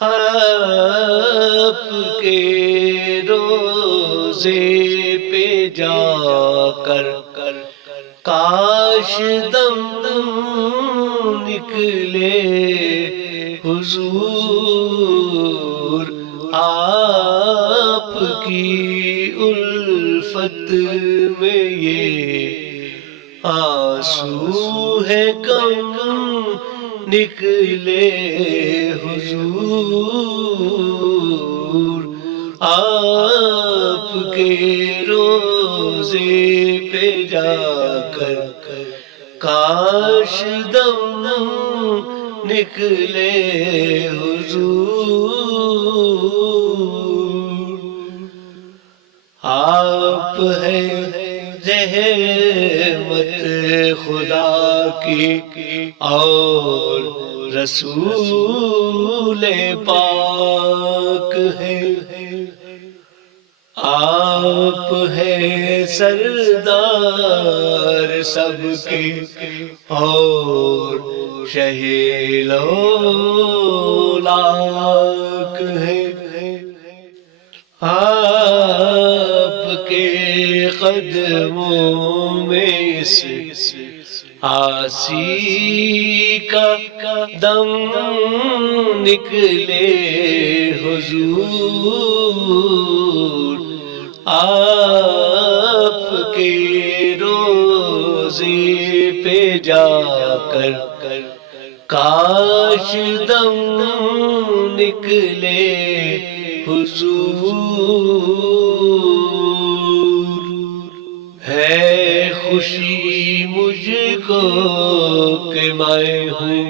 آپ کے روزے پہ جا کر کاش دم نکلے حضور، آپ کی الفت میں یہ آنسو ہے کم نکلے حضور، آپ کے روزے پہ جا کر کاش دم نکلے حضور، آپ ہیں رحمت خدا کی اور رسول پاک ہے، آپ ہیں سردار سب کے اور شہ لولاک ہے، آپ کے قدموں میں اس آسی کا دم نکلے حضور، آپ کے روزے پہ جا کر کاش دم نکلے حضور، ہے خوشی مجھ کو کہ میں ہوں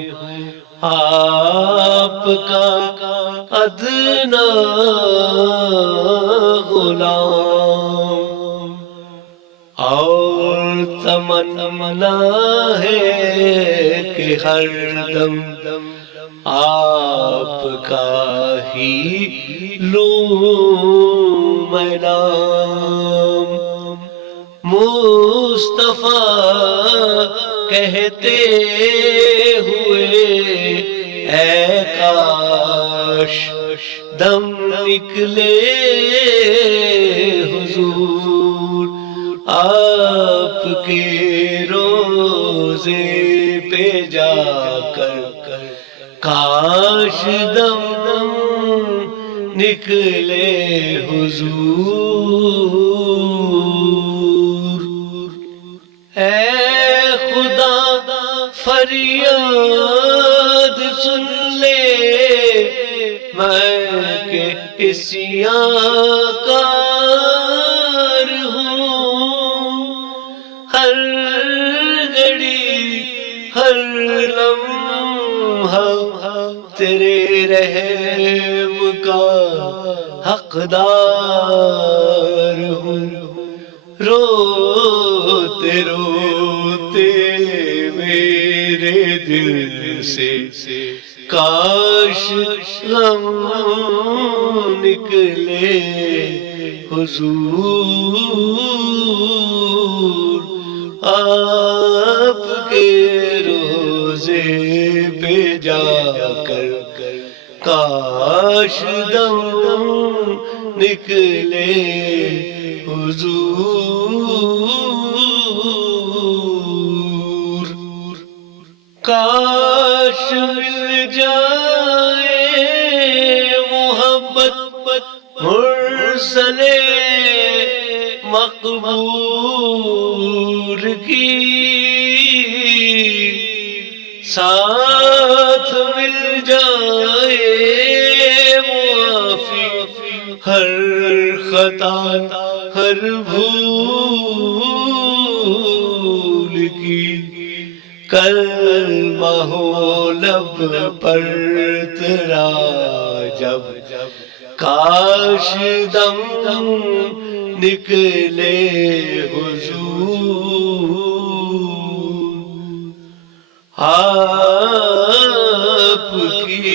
آپ کا ادنا غلام، اور تمنا ہے کہ ہر دم آپ کا ہی لوں میں نام، مصطفیٰ کہتے ہوئے اے کاش دم نکلے حضور، آپ کے روزے پہ جا کر کاش دم نکلے حضور، اے خدا فریاد سن لے میں کہ عصیاںکار ہوں، ہر گھڑی ہر لمحہ تیرے رحم کا حقدار ہوں، روتے روتے میرے دل سے کاش غم نکلے حضور، آپ کے روزے پہ جا کر کاش دم نکلے حضور، کاش مل جائے محبت مرسل مقبول کی، ساتھ مل جائے معافی ہر خطا ہر بھول کی، کلمہ ہو لب پر تیرا جب کاش دم نکلے حضور، آپ کی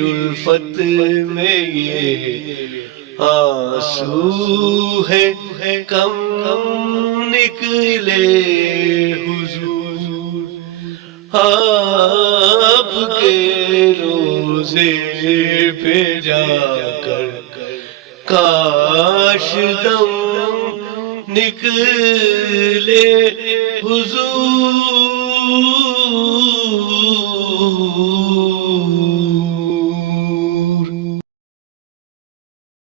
الفت میں یہ آنسو ہے کم نکلے حضور، آپ کے روز روزے پہ جا کر کاش دم نکلے حضور